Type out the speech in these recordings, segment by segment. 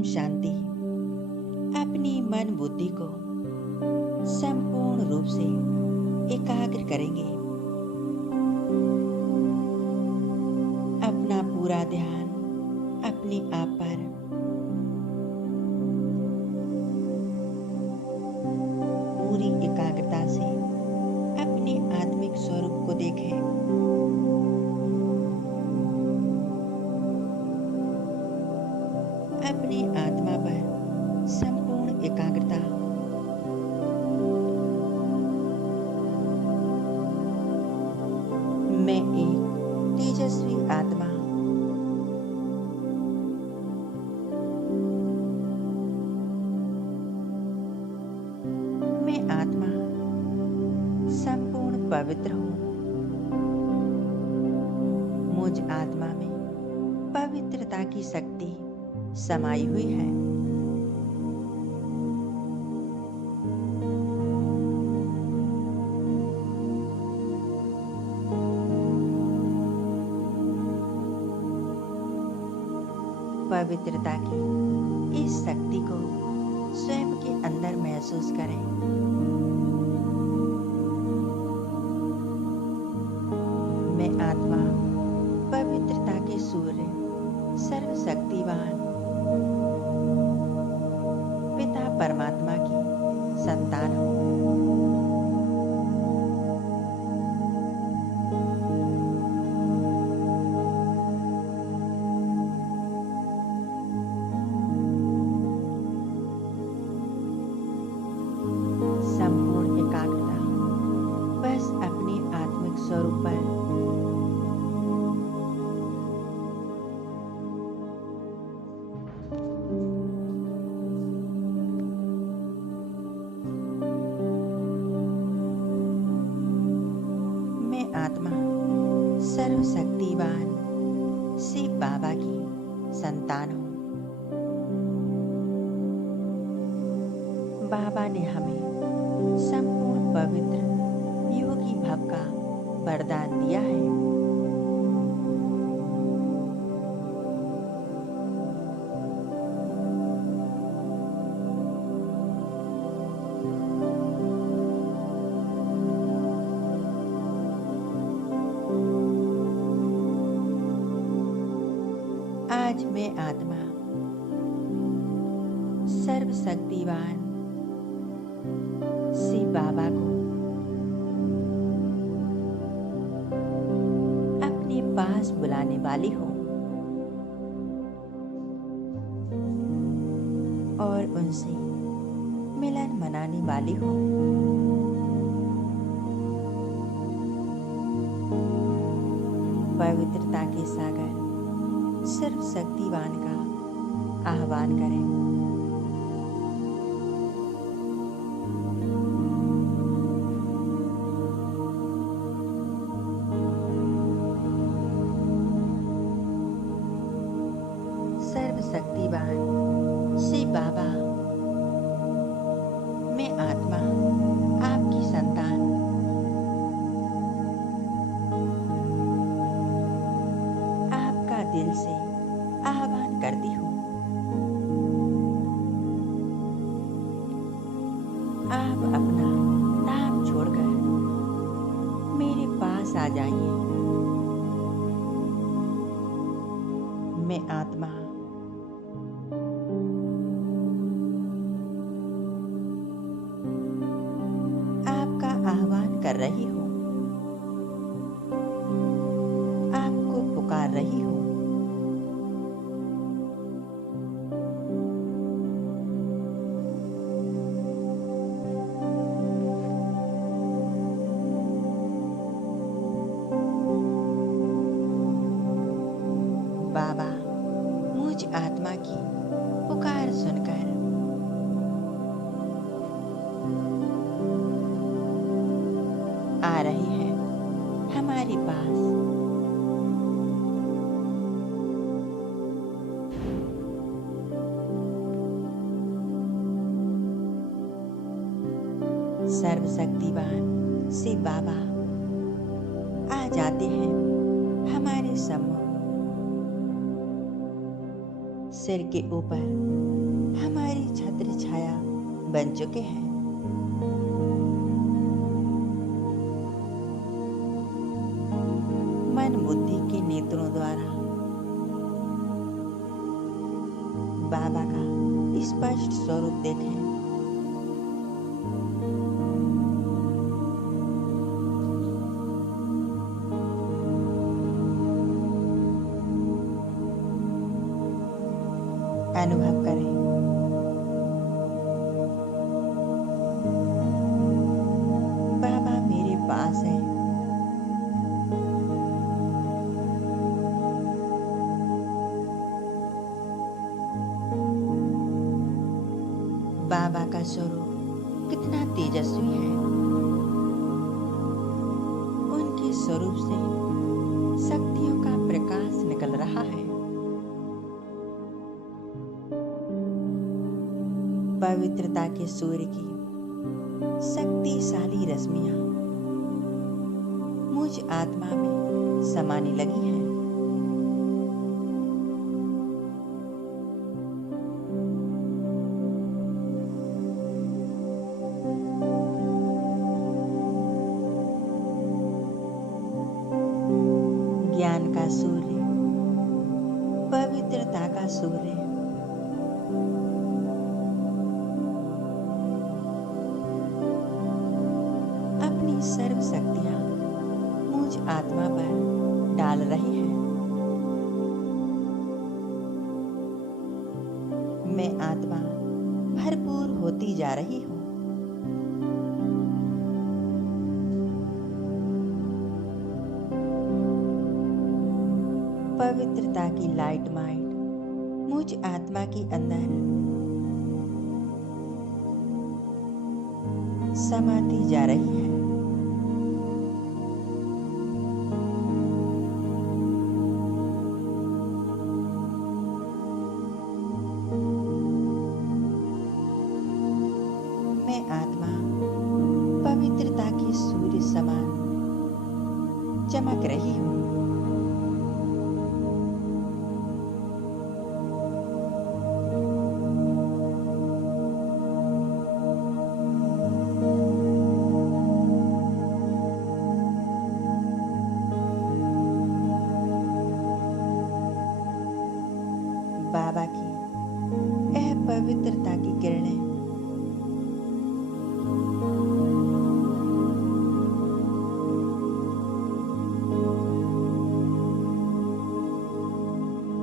हम शांति अपनी मन बुद्धि को संपूर्ण रूप से एकाग्र करेंगे। अपना पूरा ध्यान अपने आप पर पूरी एकाग्रता से अपने आत्मिक स्वरूप को देखें। अपनी आत्मा पर संपूर्ण एकाग्रता मैं एक तेजस्वी आत्मा मैं आत्मा संपूर्ण पवित्र हूँ। मुझ आत्मा में पवित्रता की शक्ति समाई हुई है। पवित्रता की इस शक्ति को स्वयं के अंदर महसूस करें। मैं आत्मा पवित्रता के सूर्य सर्वशक्तिवान पिता परमात्मा की संतान हूँ। संपूर्ण एकाग्रता बस अपने आत्मिक स्वरूप पर मैं आत्मा सर्वशक्तिवान शिव बाबा की संतान हूँ। बाबा ने हमें संपूर्ण पवित्र योगी भाव का वरदान दिया है। आज मैं आत्मा सर्वशक्तिवान शिव बाबा को अपने पास बुलाने वाली हूँ और उनसे मिलन मनाने वाली हूँ। पवित्रता के सागर सर्वशक्तिवान का आह्वान करें। सर्वशक्तिवान शिव बाबा, मैं आत्मा आपकी संतान आपका दिल से आह्वान करती हूँ। आप अपना नाम छोड़कर मेरे पास आ जाइए। मैं आत्मा आपका आह्वान कर रही हूँ, आपको पुकार रही हूँ। बाबा मुझ आत्मा की पुकार सुनकर आ रहे हैं हमारे पास। सर्वशक्तिवान शिव बाबा आ जाते हैं हमारे सम्मुख। सिर के ऊपर हमारी छत्र छाया बन चुके हैं। मन बुद्धि के नेत्रों द्वारा बाबा का स्पष्ट स्वरूप देखें। अनुभव करें बाबा मेरे पास है। बाबा का स्वरूप कितना तेजस्वी है। उनके स्वरूप से शक्तियों का प्रकाश निकल रहा है। पवित्रता के सूर्य की शक्तिशाली रश्मियां मुझ आत्मा में समाने लगी हैं। ज्ञान का सूर्य, पवित्रता का सूर्य अपनी सर्व शक्तियां मुझ आत्मा पर डाल रही हैं। मैं आत्मा भरपूर होती जा रही हूँ। पवित्रता की लाइट माइट मुझ आत्मा के अंदर समाती जा रही है। मैं आत्मा पवित्रता के सूर्य समान चमक रही हूँ। बाबा की यह पवित्रता की किरणें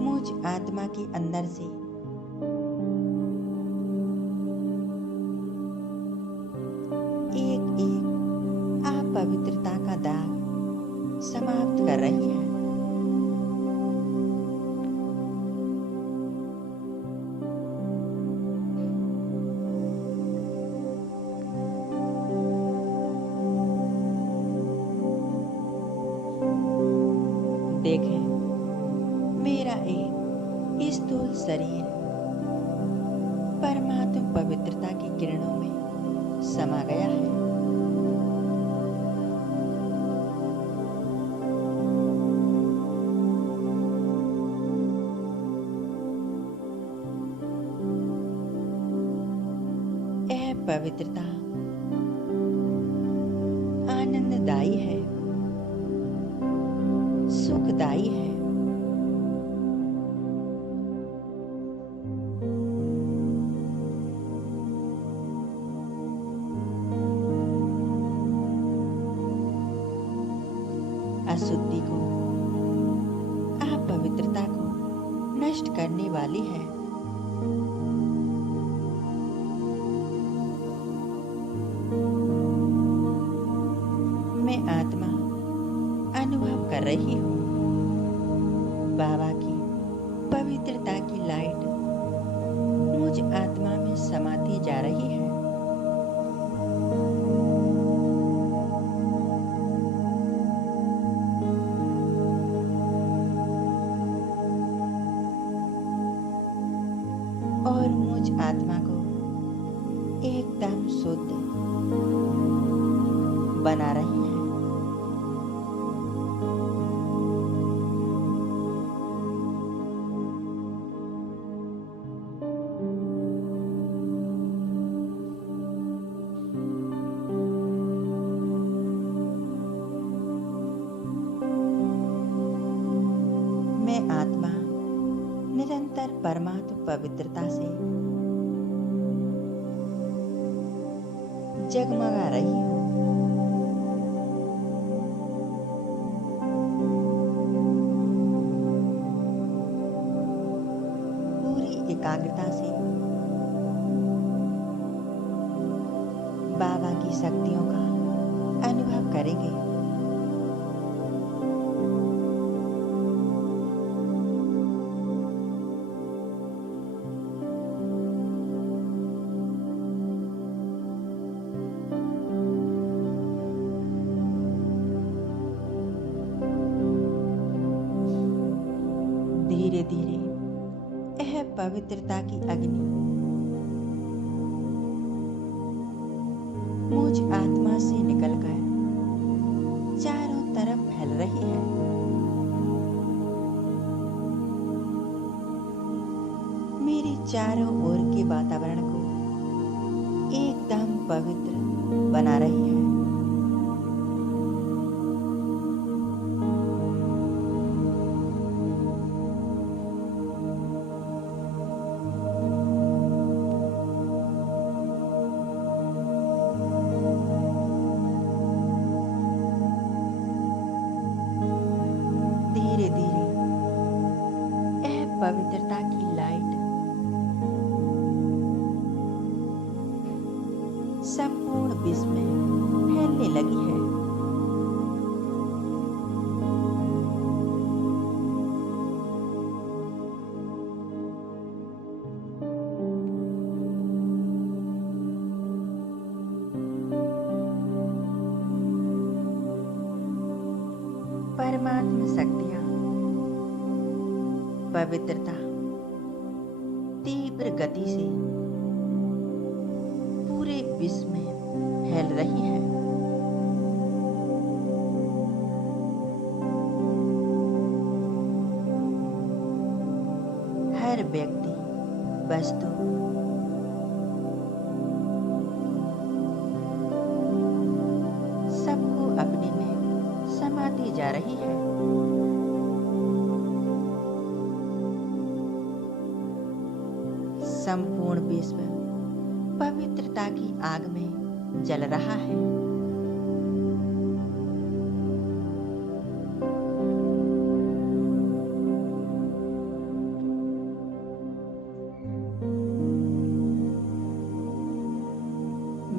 मुझ आत्मा के अंदर से एक एक अपवित्रता का दाग समाप्त कर रही है। देखें मेरा एक स्थूल शरीर परमात्मा पवित्रता की किरणों में समा गया है। यह पवित्रता आनंददायी है, सुखदायी है। अशुद्धि को, अपवित्रता को नष्ट करने वाली है। मैं आत्मा अनुभव कर रही हूँ बाबा की पवित्रता की लाइट मुझ आत्मा में समाती जा रही है। और मुझ आत्मा को एकदम शुद्ध बना रही है। परमात्म पवित्रता से जगमगा रही हो। पूरी एकाग्रता से बाबा की शक्तियों का अनुभव करेंगे। धीरे धीरे यह पवित्रता की अग्नि मुझ आत्मा से निकलकर चारों तरफ फैल रही है। मेरे चारों ओर के वातावरण को एकदम पवित्र बना रही है। धीरे धीरे यह पवित्रता की लाइट संपूर्ण विश्व में फैलने लगी है। परमात्मा शक्तियां, पवित्रता तीव्र गति से पूरे विश्व में फैल रही है। हर व्यक्ति, वस्तु, सबको अपने में समाती जा रही है। संपूर्ण विश्व पवित्रता की आग में जल रहा है।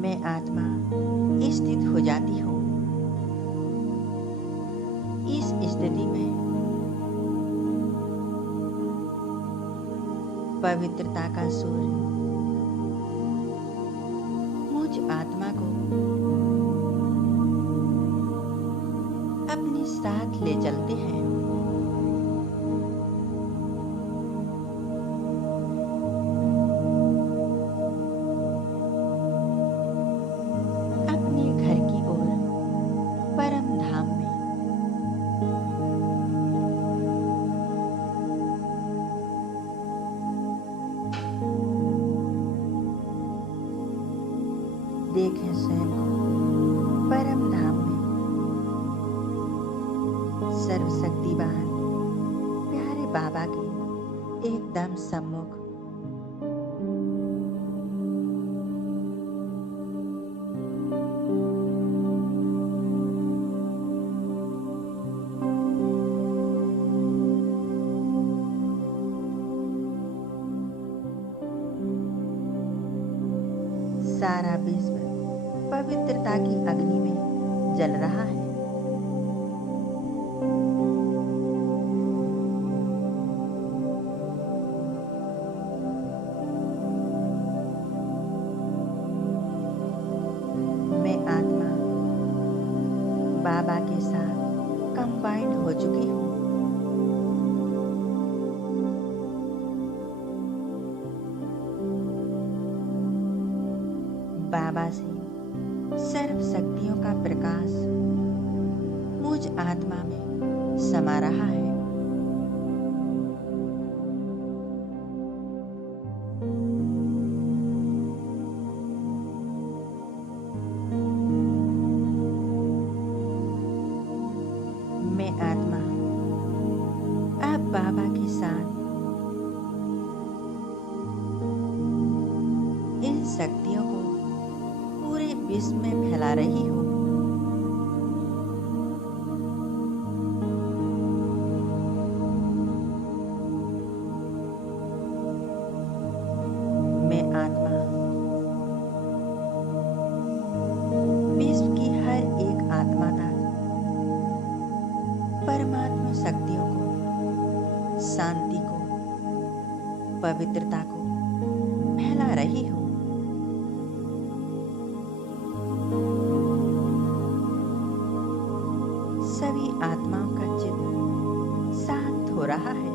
मैं आत्मा स्थित हो जाती हूँ। इस स्थिति में पवित्रता का सूर्य मुझ आत्मा को अपने साथ ले चलते हैं। अपने घर की ओर, परम धाम में। देखें स्वयं को परम धाम में सर्वशक्तिवान प्यारे बाबा के एकदम सम्मुख। सारा विश्व पवित्रता की अग्नि में जल रहा है। मैं आत्मा बाबा के साथ कंबाइंड हो चुकी हूँ। बाबा से सर्व शक्तियों का प्रकाश मुझ आत्मा में समा रहा है। मैं आत्मा अब बाबा के साथ शक्तियों को पूरे विश्व में फैला रही हूँ। मैं आत्मा विश्व की हर एक आत्मा तक परमात्मा शक्तियों को, शांति को, पवित्रता को फैला रही हूँ। सभी आत्माओं का चित्त शांत हो रहा है।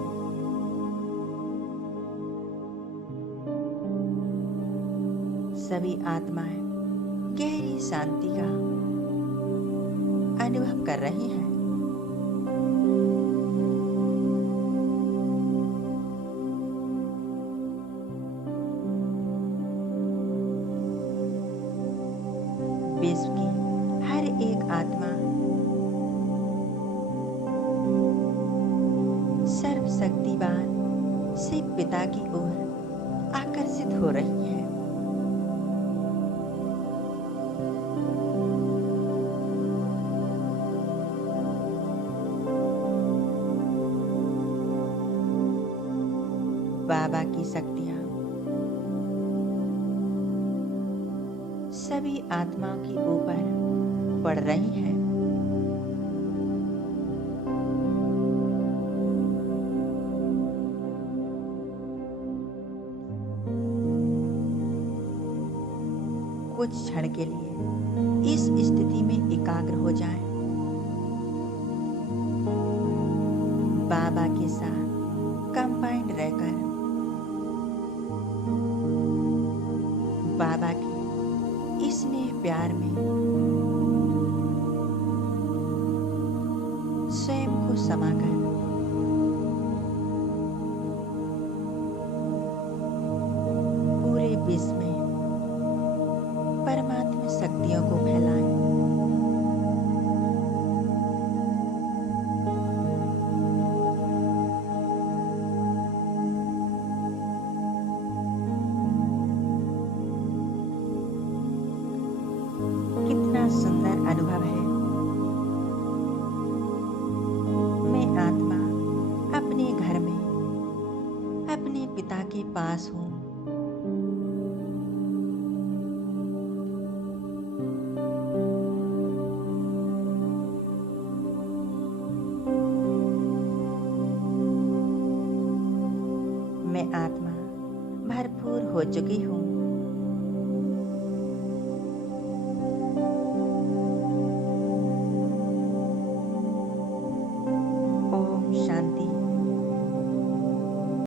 सभी आत्माएं गहरी शांति का अनुभव कर रही हैं। विश्व की हर एक आत्मा सर्वशक्तिवान शिव पिता की ओर आकर्षित हो रही है। बाबा की शक्तियां सभी आत्माओं के ऊपर पड़ रही हैं। कुछ क्षण के लिए इस स्थिति में एकाग्र हो जाएं। बाबा के साथ कंबाइंड रहकर बाबा के स्नेह प्यार में स्वयं को समाकर पूरे विश्व में परमात्मा शक्तियों को फैलाएं। कितना सुंदर अनुभव है। मैं आत्मा अपने घर में अपने पिता के पास हूँ। मैं आत्मा भरपूर हो चुकी हूँ।